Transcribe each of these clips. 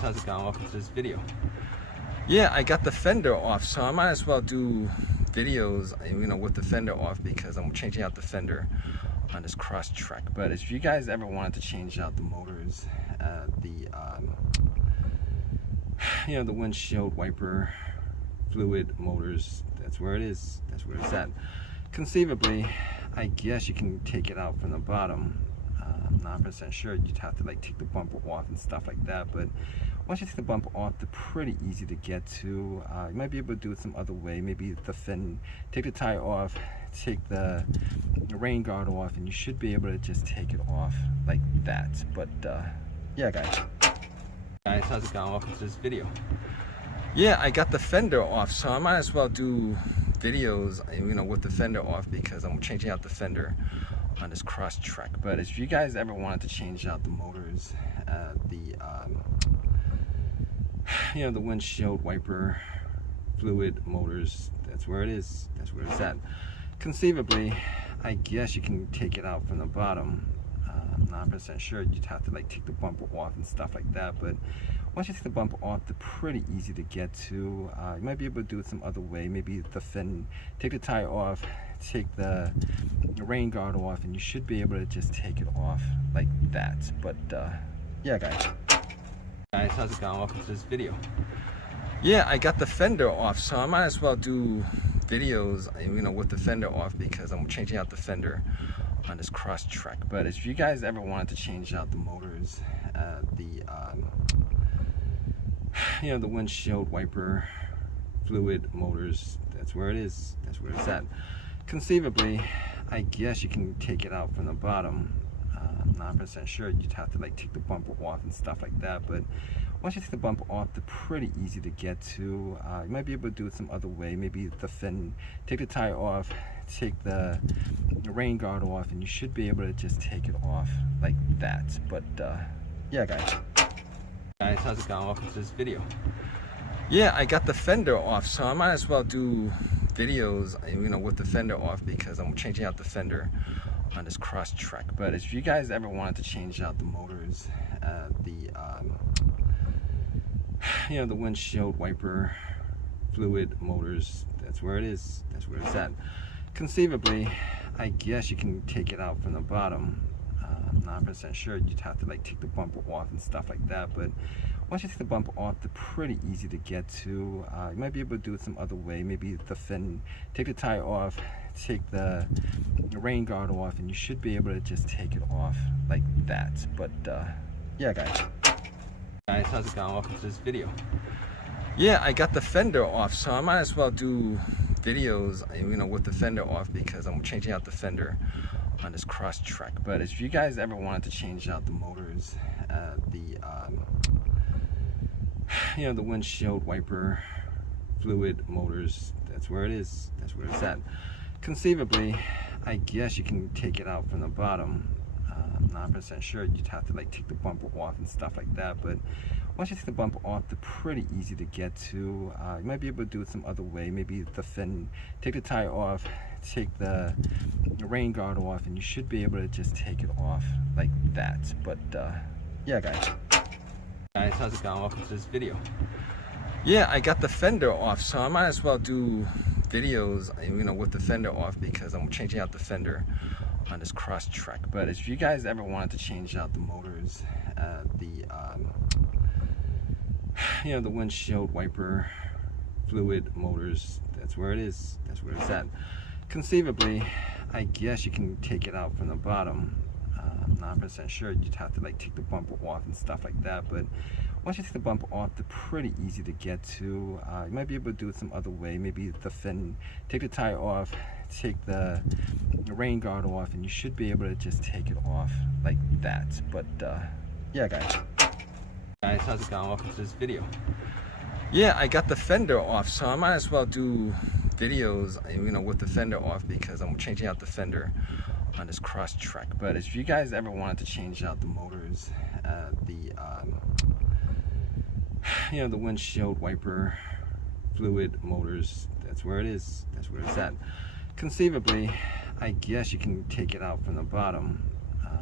how's it going? Welcome to this video. Yeah, I got the fender off, so I might as well do videos, with the fender off because I'm changing out the fender on this Crosstrek. But if you guys ever wanted to change out the motors, the windshield wiper fluid motors, that's where it is. That's where it's at. Conceivably, I guess you can take it out from the bottom. I'm not 100% sure. You'd have to take the bumper off and stuff like that. But once you take the bumper off, they're pretty easy to get to. You might be able to do it some other way. Maybe the fin, take the tire off, take the rain guard off, and you should be able to just take it off like that. But yeah, guys, how's it going? Welcome to this video. Yeah, I got the fender off, so I might as well do videos, with the fender off because I'm changing out the fender on this Crosstrek. But if you guys ever wanted to change out the motors, the windshield wiper fluid motors, that's where it is. That's where it's at. Conceivably, I guess you can take it out from the bottom. I'm not 100% sure. You'd have to take the bumper off and stuff like that. But once you take the bumper off, they're pretty easy to get to. You might be able to do it some other way. Maybe the fin, take the tire off, take the rain guard off, and you should be able to just take it off like that. But yeah, guys, how's it going? Welcome to this video. Yeah, I got the fender off, so I might as well do videos, with the fender off because I'm changing out the fender on this Crosstrek. But if you guys ever wanted to change out the motors, the windshield wiper fluid motors, that's where it is. That's where it's at. Conceivably, I guess you can take it out from the bottom. I'm not 100% sure. You'd have to take the bumper off and stuff like that. But once you take the bumper off, they're pretty easy to get to. You might be able to do it some other way. Maybe the fin, take the tire off, take the rain guard off, and you should be able to just take it off like that. But yeah, guys, how's it going? Welcome to this video. Yeah, I got the fender off, so I might as well do videos, with the fender off because I'm changing out the fender on this Crosstrek. But if you guys ever wanted to change out the motors, the windshield wiper fluid motors, that's where it is. That's where it's at. Conceivably, I guess you can take it out from the bottom. I'm not 100% sure. You'd have to take the bumper off and stuff like that. But once you take the bumper off, they're pretty easy to get to. You might be able to do it some other way. Maybe the fin, take the tire off, take the rain guard off, and you should be able to just take it off like that. But yeah, guys, how's it going? Welcome to this video. Yeah, I got the fender off, so I might as well do videos, with the fender off because I'm changing out the fender on this Crosstrek. But if you guys ever wanted to change out the motors, the windshield wiper fluid motors, that's where it is. That's where it's at. Conceivably, I guess you can take it out from the bottom. I'm not 100% sure. You'd have to take the bumper off and stuff like that. But once you take the bumper off, they're pretty easy to get to. You might be able to do it some other way. Maybe the fin, take the tire off, take the rain guard off, and you should be able to just take it off like that. But yeah, guys, how's it going? Welcome to this video. Yeah, I got the fender off, so I might as well do videos, with the fender off because I'm changing out the fender on this Crosstrek. But if you guys ever wanted to change out the motors, the windshield wiper fluid motors, that's where it is. That's where it's at. Conceivably, I guess you can take it out from the bottom. I'm not 100% sure. You'd have to take the bumper off and stuff like that. But once you take the bumper off, they're pretty easy to get to. You might be able to do it some other way. Maybe the fin, take the tire off, take the rain guard off, and you should be able to just take it off like that. But yeah, guys, how's it going? Welcome to this video. Yeah, I got the fender off, so I might as well do videos, with the fender off because I'm changing out the fender on this Crosstrek. But if you guys ever wanted to change out the motors, the windshield wiper fluid motors, that's where it is. That's where it's at. Conceivably, I guess you can take it out from the bottom.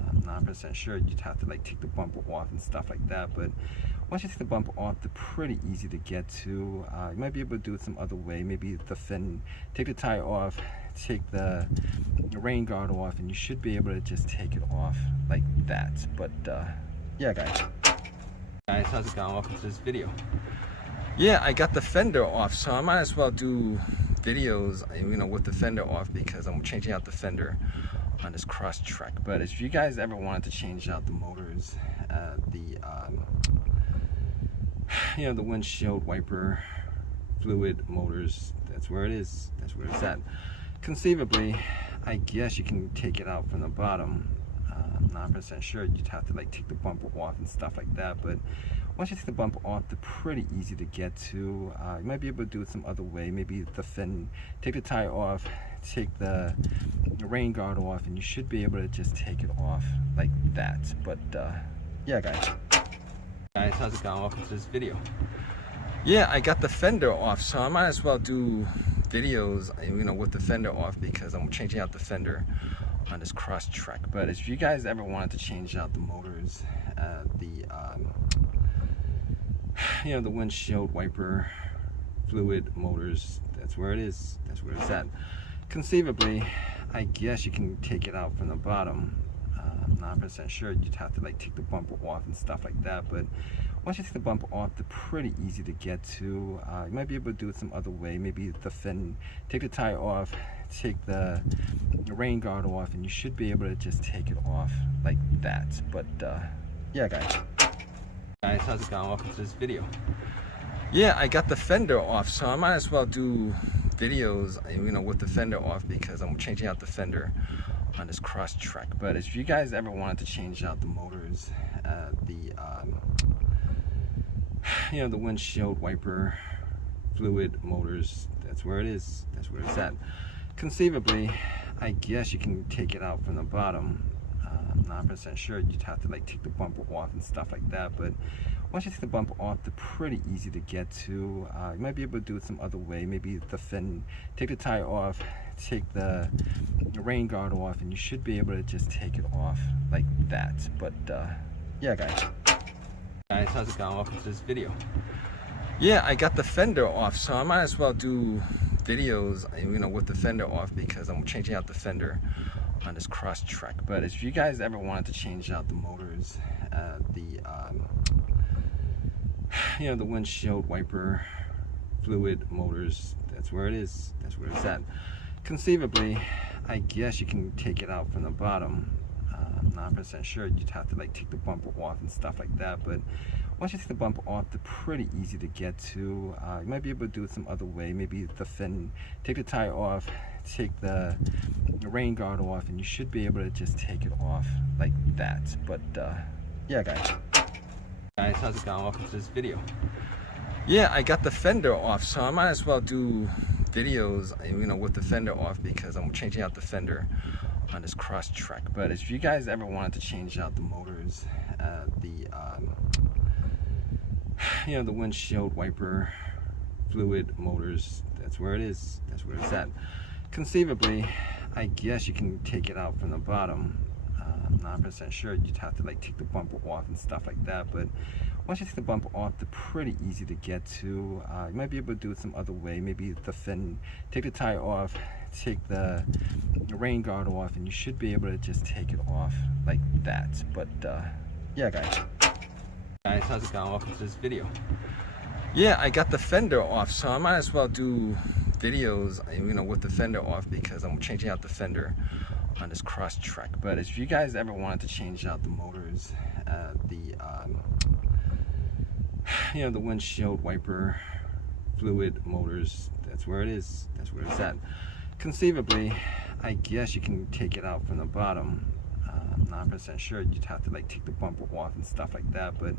I'm not 100% sure. You'd have to take the bumper off and stuff like that. But once you take the bumper off, they're pretty easy to get to. You might be able to do it some other way, maybe the fin, take the tire off, take the rain guard off, and you should be able to just take it off like that. But yeah, guys, how's it going? Welcome to this video. Yeah, I got the fender off, so I might as well do videos, with the fender off, because I'm changing out the fender on this Crosstrek. But if you guys ever wanted to change out the motors, the windshield wiper fluid motors, that's where it is, that's where it's at. Conceivably, I guess you can take it out from the bottom. I'm not 100% sure. You'd have to take the bumper off and stuff like that, but once you take the bumper off, they're pretty easy to get to. You might be able to do it some other way, maybe the fin, take the tire off, take the rain guard off, and you should be able to just take it off like that. But yeah, guys, how's it going? Welcome to this video. Yeah, I got the fender off, so I might as well do videos, with the fender off, because I'm changing out the fender on this Crosstrek. But if you guys ever wanted to change out the motors, the windshield wiper fluid motors, that's where it is, that's where it's at. Conceivably, I guess you can take it out from the bottom. I'm not 100% sure. You'd have to take the bumper off and stuff like that, but once you take the bumper off, they're pretty easy to get to. You might be able to do it some other way, maybe the fin, take the tire off, take the rain guard off, and you should be able to just take it off like that. But yeah, guys, how's it going? Welcome to this video. Yeah, I got the fender off, so I might as well do videos, with the fender off, because I'm changing out the fender on this Crosstrek. But if you guys ever wanted to change out the motors, the windshield wiper fluid motors, that's where it is, that's where it's at. Conceivably, I guess you can take it out from the bottom. I'm not 100% sure. You'd have to take the bumper off and stuff like that, but once you take the bumper off, they're pretty easy to get to. You might be able to do it some other way, maybe the fin, take the tire off, take the rain guard off, and you should be able to just take it off like that. But yeah, guys, how's it going? Welcome to this video. Yeah, I got the fender off, so I might as well do videos, with the fender off, because I'm changing out the fender on this Crosstrek. But if you guys ever wanted to change out the motors, the windshield wiper fluid motors, that's where it is, that's where it's at. Conceivably, I guess you can take it out from the bottom. I'm not 100% sure. You'd have to take the bumper off and stuff like that, but once you take the bumper off, they're pretty easy to get to. You might be able to do it some other way, maybe the fin, take the tire off, take the rain guard off, and you should be able to just take it off like that. But yeah, guys, how's it going? Welcome to this video. Yeah, I got the fender off, so I might as well do videos, with the fender off, because I'm changing out the fender on this Crosstrek. But if you guys ever wanted to change out the motors, the windshield wiper fluid motors, that's where it is, that's where it's at. Conceivably, I guess you can take it out from the bottom. I'm not 100% sure. You'd have to take the bumper off and stuff like that, but once you take the bumper off, they're pretty easy to get to. You might be able to do it some other way, maybe the fin, take the tire off, take the rain guard off, and you should be able to just take it off like that. But yeah, guys, how's it going? Welcome to this video. Yeah, I got the fender off, so I might as well do videos, with the fender off, because I'm changing out the fender on this Crosstrek. But if you guys ever wanted to change out the motors, the windshield wiper fluid motors, that's where it is, that's where it's at. Conceivably, I guess you can take it out from the bottom. I'm not 100% sure. You'd have to take the bumper off and stuff like that, but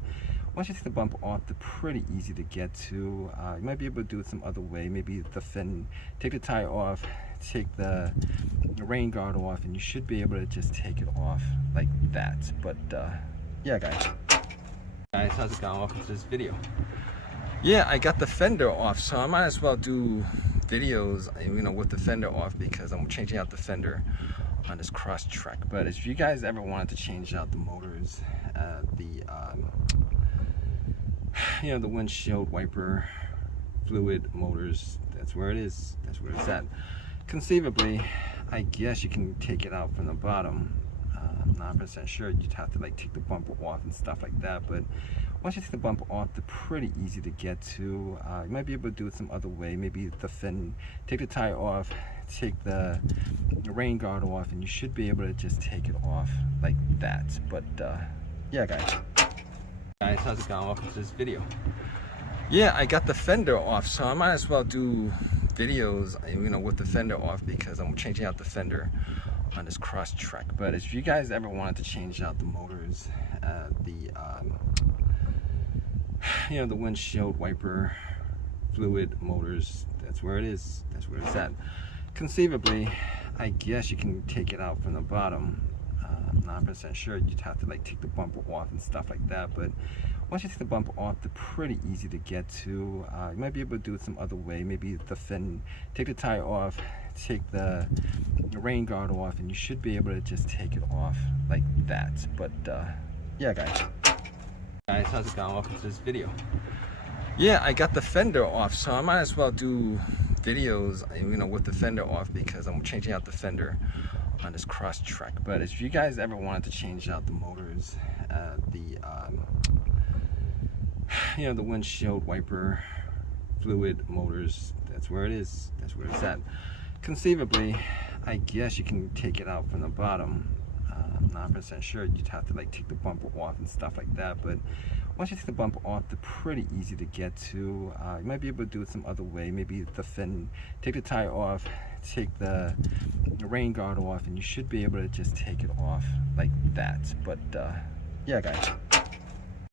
once you take the bumper off, they're pretty easy to get to. You might be able to do it some other way, maybe the fin, take the tire off, take the rain guard off, and you should be able to just take it off like that. But yeah, guys, how's it going? Welcome to this video. Yeah, I got the fender off, so I might as well do videos, with the fender off, because I'm changing out the fender on this Crosstrek. But if you guys ever wanted to change out the motors, The windshield wiper fluid motors, that's where it is, that's where it's at. Conceivably, I guess you can take it out from the bottom. I'm not 100% sure. You'd have to like take the bumper off and stuff like that, but once you take the bumper off, they're pretty easy to get to. You might be able to do it some other way. Maybe the fin, take the tire off, take the rain guard off, and you should be able to just take it off like that. But yeah, guys, how's it going? Welcome to this video. Yeah, I got the fender off, so I might as well do videos, with the fender off, because I'm changing out the fender on this Crosstrek. But if you guys ever wanted to change out the motors, the windshield wiper fluid motors, that's where it is, that's where it's at. Conceivably, I guess you can take it out from the bottom. I'm not 100% sure. You'd have to like take the bumper off and stuff like that, but once you take the bumper off, they're pretty easy to get to. You might be able to do it some other way. Maybe the fin, take the tire off, take the rain guard off, and you should be able to just take it off like that. But yeah, guys, how's it going? Welcome to this video. Yeah, I got the fender off, so I might as well do videos, with the fender off, because I'm changing out the fender on this Crosstrek. But if you guys ever wanted to change out the motors, the windshield wiper fluid motors, that's where it is, that's where it's at. Conceivably, I guess you can take it out from the bottom. I'm not 100% sure. You'd have to like take the bumper off and stuff like that, but once you take the bumper off, they're pretty easy to get to. You might be able to do it some other way. Maybe the fin, take the tire off, take the rain guard off, and you should be able to just take it off like that. But yeah, guys.